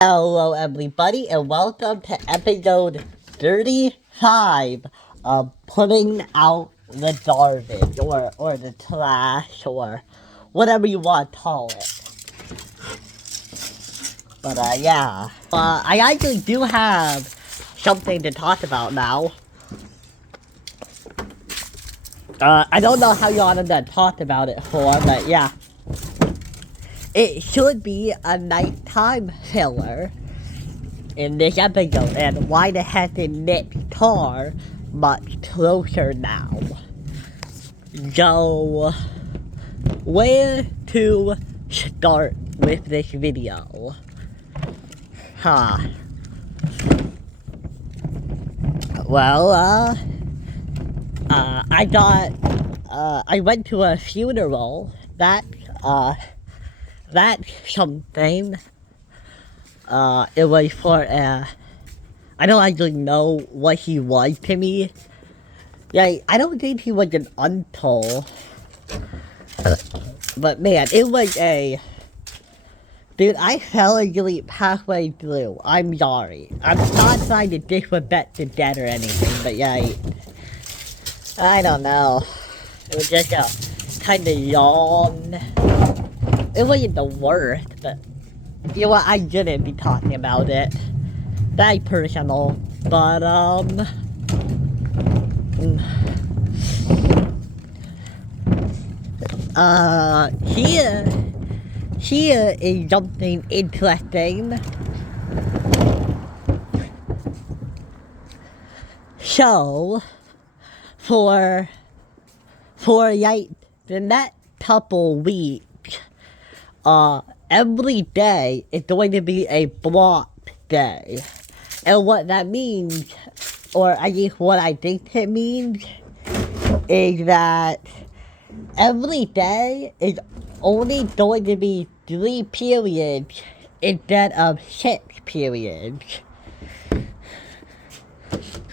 Hello everybody and welcome to episode 35 of Putting Out the Garbage or the trash or whatever you want to call it. But yeah. I actually do have something to talk about now. I don't know how you wanted to talk about it for, but yeah. It should be a nighttime filler in this episode, and why the heck is Nick's car much closer now? So, where to start with this video? Well, I went to a funeral. That's something. It was for I don't actually know what he was to me. Yeah, I don't think he was an uncle. But man, it was a... Dude, I fell asleep halfway through. I'm sorry. I'm not trying to disrespect the dead or anything, but yeah, I don't know. It was just a kind of yawn. It wasn't the worst, but you know what? I shouldn't be talking about it. Very personal, but here is something interesting. So, for like the next couple weeks, every day is going to be a block day. And what that means, or I guess what I think it means, is that every day is only going to be 3 periods instead of 6 periods.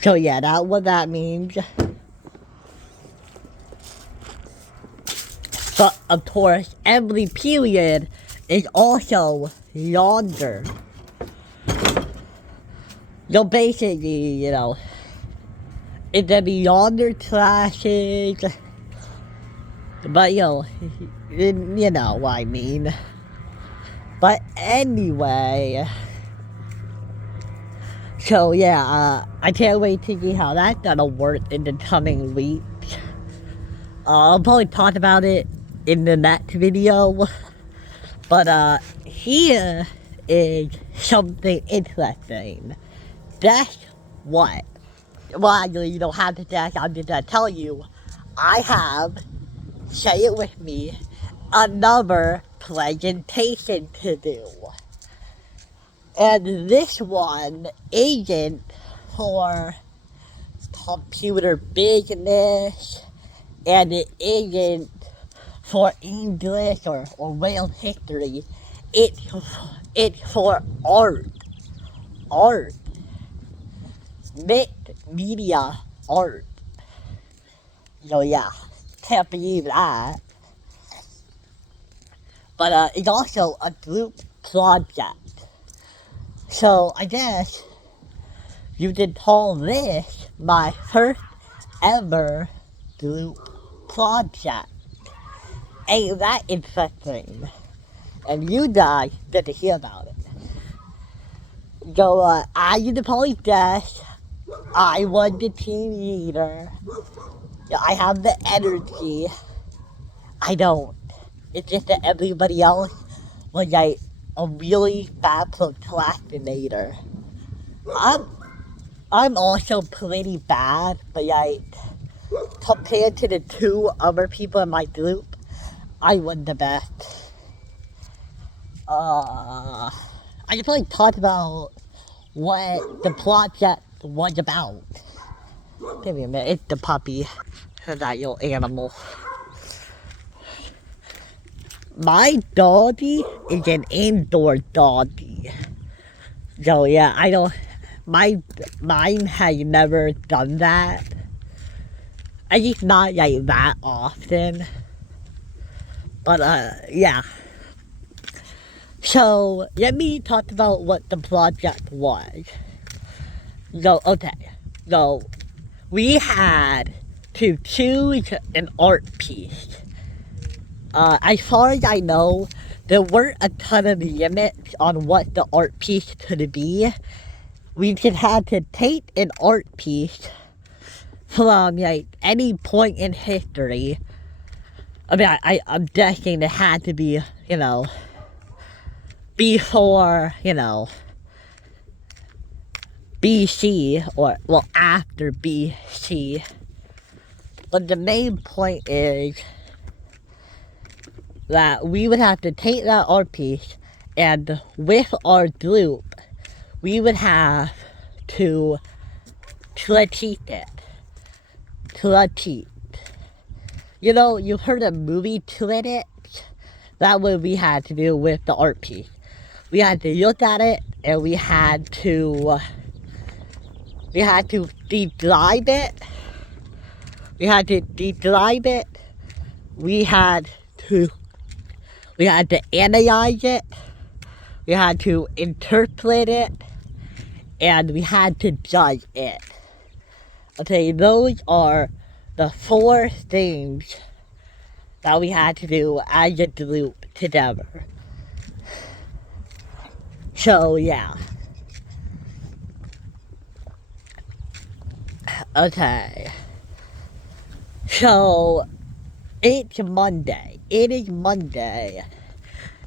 So yeah, that's what that means. But of course, every period is also longer. So basically, you know, it's gonna be longer classes. But you know what I mean. But anyway, so yeah, I can't wait to see how that's gonna work in the coming weeks. I'll probably talk about it in the next video. But here is something interesting. Guess what? Well, actually, you don't have to guess. I'm just gonna tell you. I have, say it with me, another presentation to do. And this one isn't for computer business, and it isn't for English or world history. It's for art. Art. Mixed media art. So yeah, can't believe that. But it's also a group project. So I guess you could call this my first ever group project. Ain't that interesting? And you guys get to hear about it. So I used to probably guess I was the team leader. I have the energy. I don't. It's just that everybody else was like a really bad procrastinator. I'm also pretty bad, but like compared to the 2 other people in my group, I was the best. I just probably talked about what the project was about. Give me a minute, it's the puppy. That little animal. My doggy is an indoor doggy. So yeah, I don't, mine has never done that. I just not like that often. But yeah. So, let me talk about what the project was. So, okay. So, we had to choose an art piece. As far as I know, there weren't a ton of limits on what the art piece could be. We just had to take an art piece from like any point in history. I mean, I'm guessing it had to be, before, BC, or, well, after BC. But the main point is that we would have to take that art piece, and with our group, we would have to critique it. Critique. You've heard of movie critic? That's what we had to do with the art piece. We had to look at it, and we had to describe it. We had to describe it. We had to analyze it. We had to interpret it, and we had to judge it. Okay, those are the 4 things that we had to do as a group together. So, yeah. Okay. So, it's Monday. It is Monday.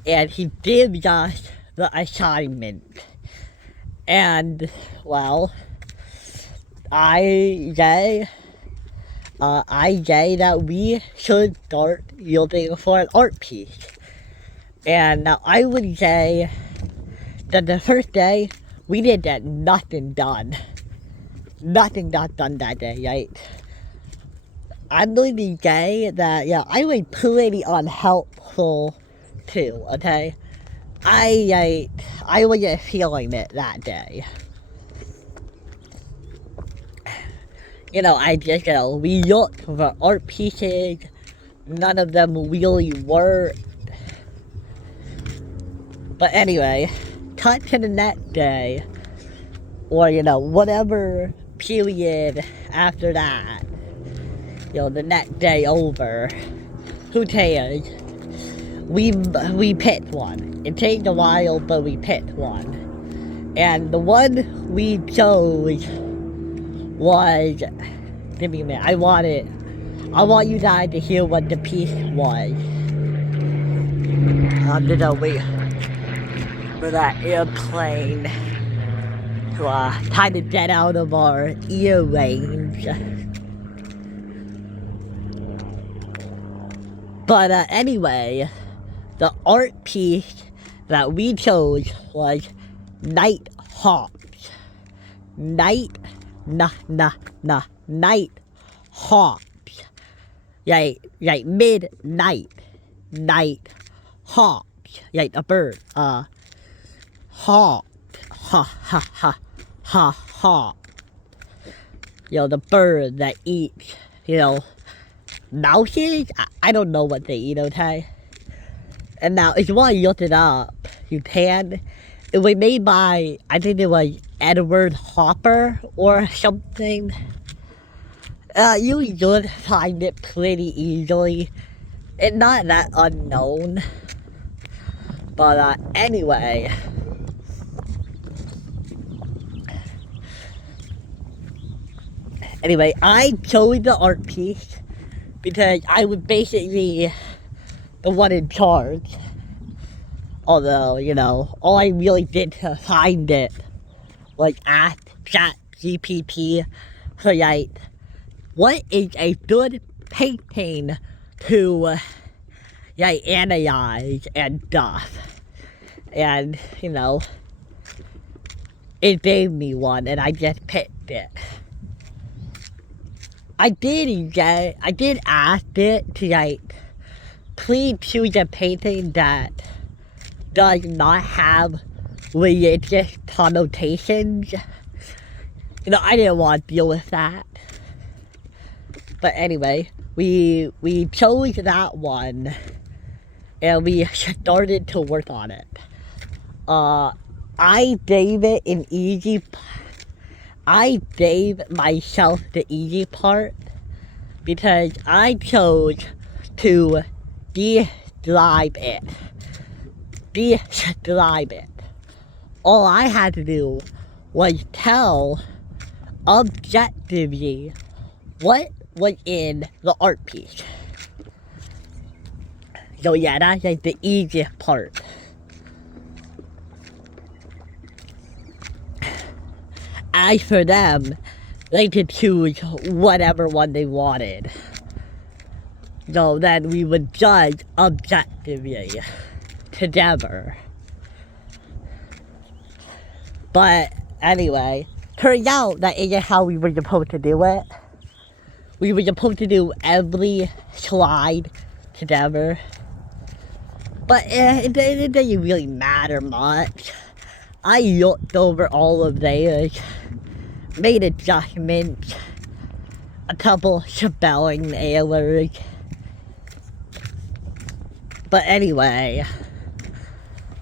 And he gives us the assignment. And, well, I say that we should start looking for an art piece. And now I would say that the first day, we did get nothing done. Nothing got done that day, right? I'm going to say that, I was pretty unhelpful too, okay? I wasn't feeling it that day. I just, we looked for art pieces. None of them really worked. But anyway, cut to the next day. Or, whatever period after that. The next day over. Who cares? We picked one. It takes a while, but we picked one. And the one we chose was, give me a minute, I want you guys to hear what the piece was. I'm gonna wait for that airplane to kind of get out of our ear range. But anyway, the art piece that we chose was Nighthawks. Nighthawks. Like midnight. Nighthawks. Like a bird. Hawk. Hawk. The bird that eats, mouses? I don't know what they eat, okay? And now, if you want to look it up, you can. It was made by, I think it was Edward Hopper or something. You should find it pretty easily. It's not that unknown. But anyway. Anyway, I chose the art piece because I was basically the one in charge. Although, all I really did to find it was ask ChatGPT for like, what is a good painting to analyze and stuff. And, it gave me one and I just picked it. I did ask it to please choose a painting that does not have religious connotations. I didn't want to deal with that. But anyway, we chose that one and we started to work on it. I gave it an easy, I gave myself the easy part because I chose to describe it. Describe it. All I had to do was tell objectively what was in the art piece. So yeah, that's like the easiest part. As for them, they could choose whatever one they wanted. So then we would judge objectively together. But anyway, turned out that isn't how we were supposed to do it. We were supposed to do every slide together. But it didn't really matter much. I looked over all of theirs, made adjustments, a couple spelling errors. But anyway,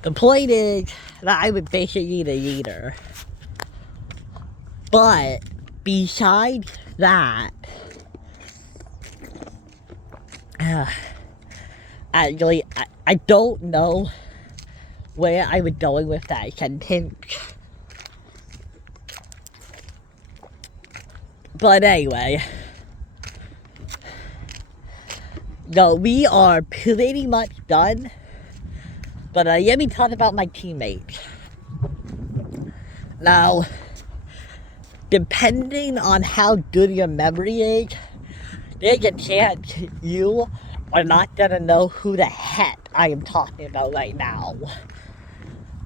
the point is that I was basically the leader. But besides that, actually, I don't know where I was going with that sentence. But anyway, so we are pretty much done. But let me talk about my teammates. Now, depending on how good your memory is, there's a chance you are not gonna know who the heck I am talking about right now.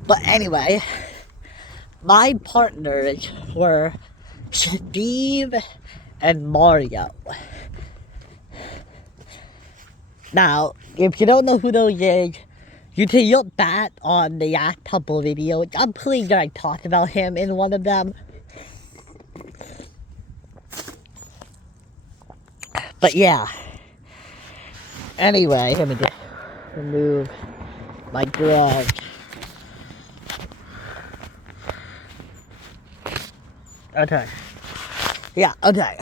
But anyway, my partners were Steve and Mario. Now, if you don't know who those is, you can look back on the last couple videos. I'm pretty sure I talked about him in one of them. But yeah. Anyway, let me just remove my glove. Okay. Yeah, okay.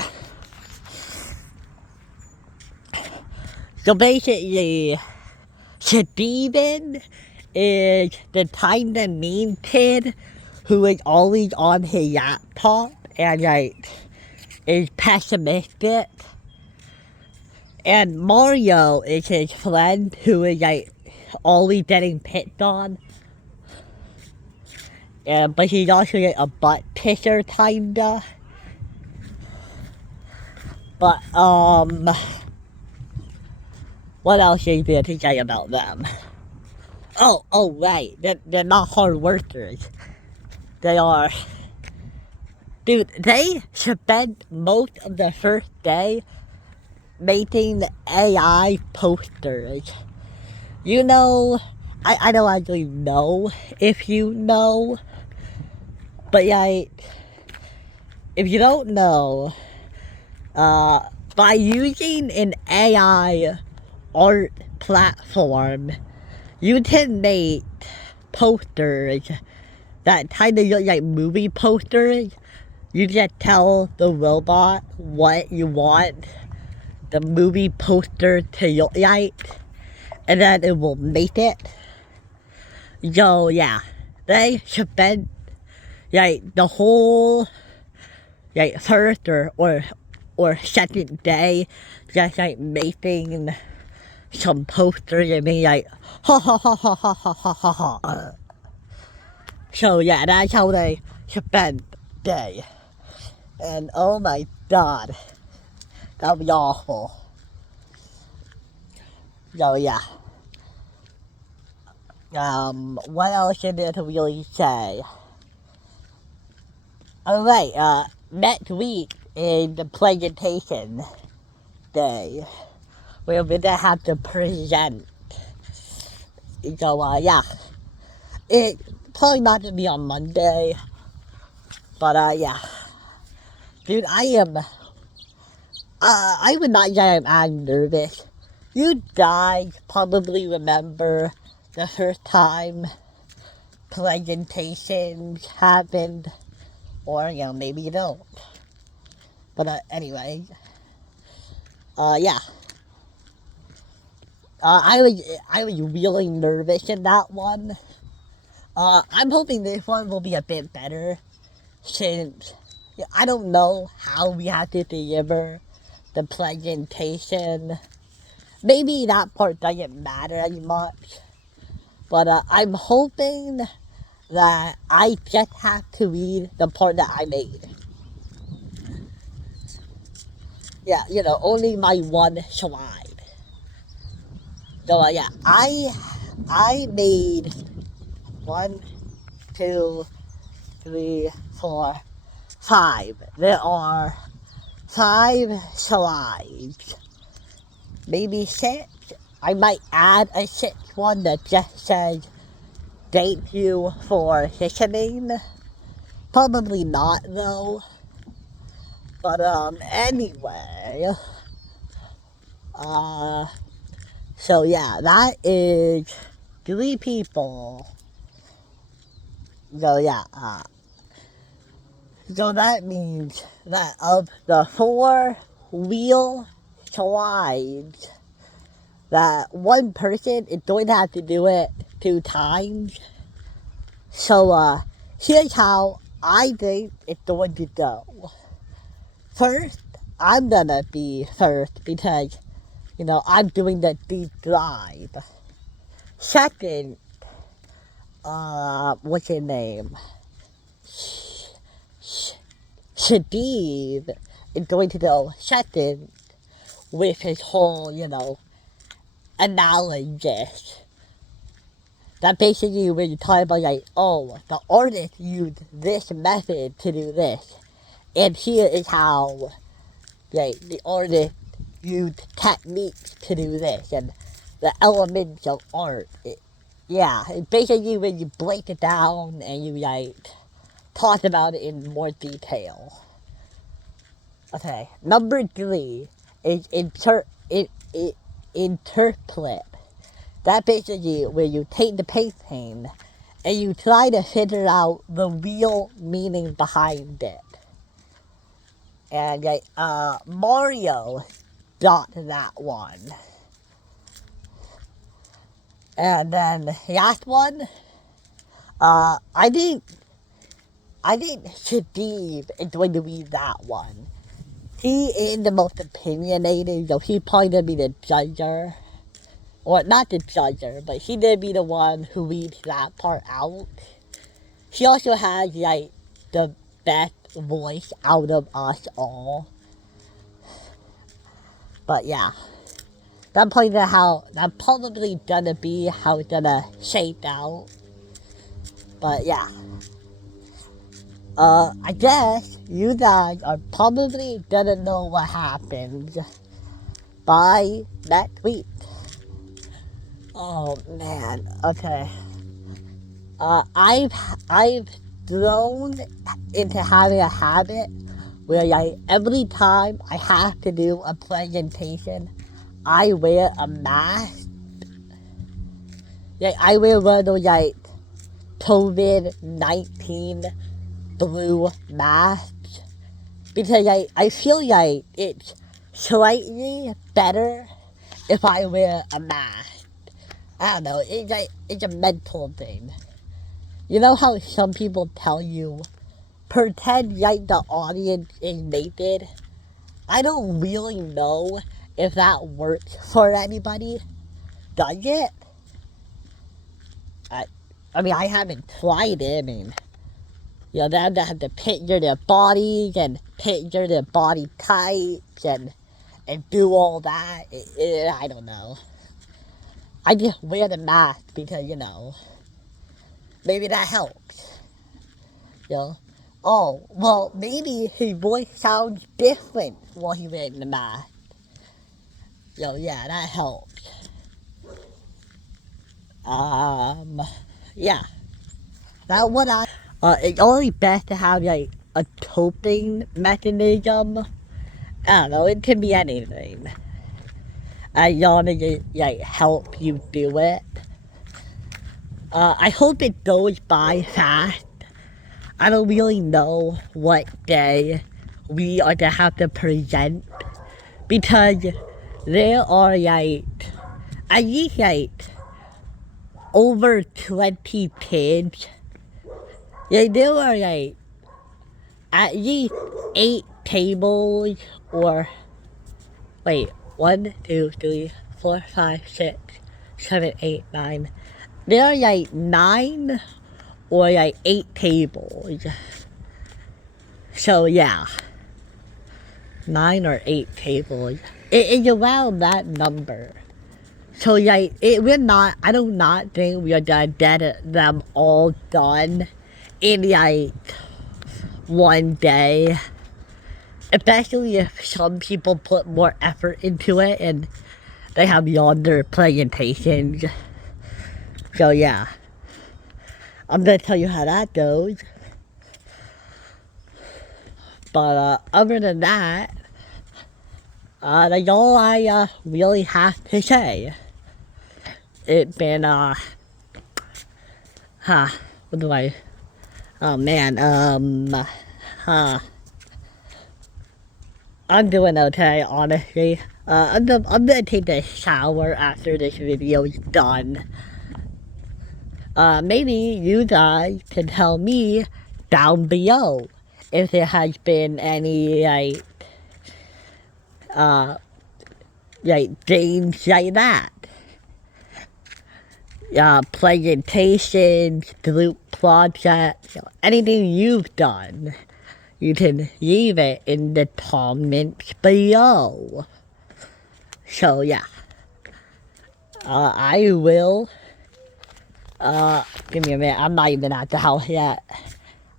So basically, Steven is the kind of mean kid who is always on his laptop and like is pessimistic. And Mario is his friend who is like always getting picked on. But he's also like a butt pisser kinda. But what else is there to say about them? Oh right, they're not hard workers. They are. Dude, they spent most of the first day making AI posters. You know, I don't actually know if you know, but like, if you don't know, by using an AI art platform, you can make posters that kind of look like movie posters. You just tell the robot what you want the movie poster to look like, and then it will make it. So yeah, they spent like the whole like first or second day just like making some posters and being like ha ha ha ha ha ha ha ha ha. So yeah, that's how they spent the day. And oh my god, that would be awful. So yeah. What else is there to really say? Alright, next week is the presentation day. We're gonna have to present. So, yeah. It's probably not gonna be on Monday. But, yeah. Dude, I would not say I'm as nervous. You guys probably remember the first time presentations happened, or maybe you don't. But anyway, yeah. I was really nervous in that one. I'm hoping this one will be a bit better, since I don't know how we have to deliver the presentation. Maybe that part doesn't matter as much, but I'm hoping that I just have to read the part that I made. Yeah, only my one slide. So yeah, I made 1, 2, 3, 4, 5. There are 5 slides, maybe 6. I might add a 6th one that just says thank you for listening. Probably not though. But anyway, so yeah, that is 3 people. So yeah, so that means that of the 4 wheel slides, that one person is going to have to do it 2 times. So here's how I think it's going to go. First, I'm gonna be first because, I'm doing the deep dive. Second, what's his name? Shadib is going to go second with his whole, analysis. That basically when you talk about the artist used this method to do this. And here is how the artist used techniques to do this, and the elements of art. Basically when you break it down and you talk about it in more detail. Okay, number 3 is interpret. That basically where you take the painting and you try to figure out the real meaning behind it. And Mario got that one. And then the last one, I think Shadib is going to be that one. He is the most opinionated, so he's probably going to be the judger. Or not the judger, but he did be the one who reads that part out. He also has the best voice out of us all. But yeah, that's probably gonna be how it's gonna shake out. But yeah, I guess you guys are probably gonna know what happens by next week. Oh man, okay. I've grown into having a habit where every time I have to do a presentation, I wear a mask. I wear one of those COVID-19 blue masks because I feel it's slightly better if I wear a mask. I don't know, it's a mental thing. You know how some people tell you, pretend the audience is naked? I don't really know if that works for anybody. Does it? I mean, I haven't tried it. I mean, they have to picture their bodies and picture their body types and do all that. I don't know. I just wear the mask because, maybe that helps. Oh, well, maybe his voice sounds different while he's wearing the mask. Yeah, that helps. Yeah. That what it's only best to have, a coping mechanism. I don't know, it can be anything. As long as it, help you do it. I hope it goes by fast. I don't really know what day we are to have to present because there are like at least like over 20 kids. Like there are like at least 8 tables or wait, 1, 2, 3, 4, 5, 6, 7, 8, 9. There are like 9 or like 8 tables. So yeah. 9 or 8 tables. It is around that number. So like I do not think we are gonna get them all done in like one day. Especially if some people put more effort into it and they have longer presentations. So yeah. I'm gonna tell you how that goes. But other than that, that's all I really have to say. It's been what do I? Oh man, I'm doing okay, honestly. I'm gonna take a shower after this video is done. Maybe you guys can tell me down below if there has been any like games like that. Presentations, group projects, anything you've done. You can leave it in the comments below. So yeah. I will give me a minute, I'm not even at the house yet.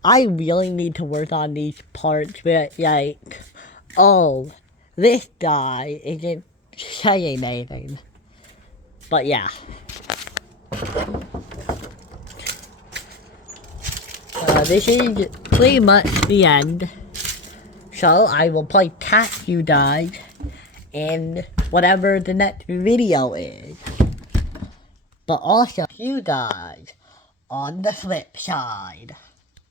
I really need to work on these parts where like, oh, this guy isn't saying anything. But yeah. This is pretty much the end. So I will play catch you guys in whatever the next video is. But also you guys on the flip side.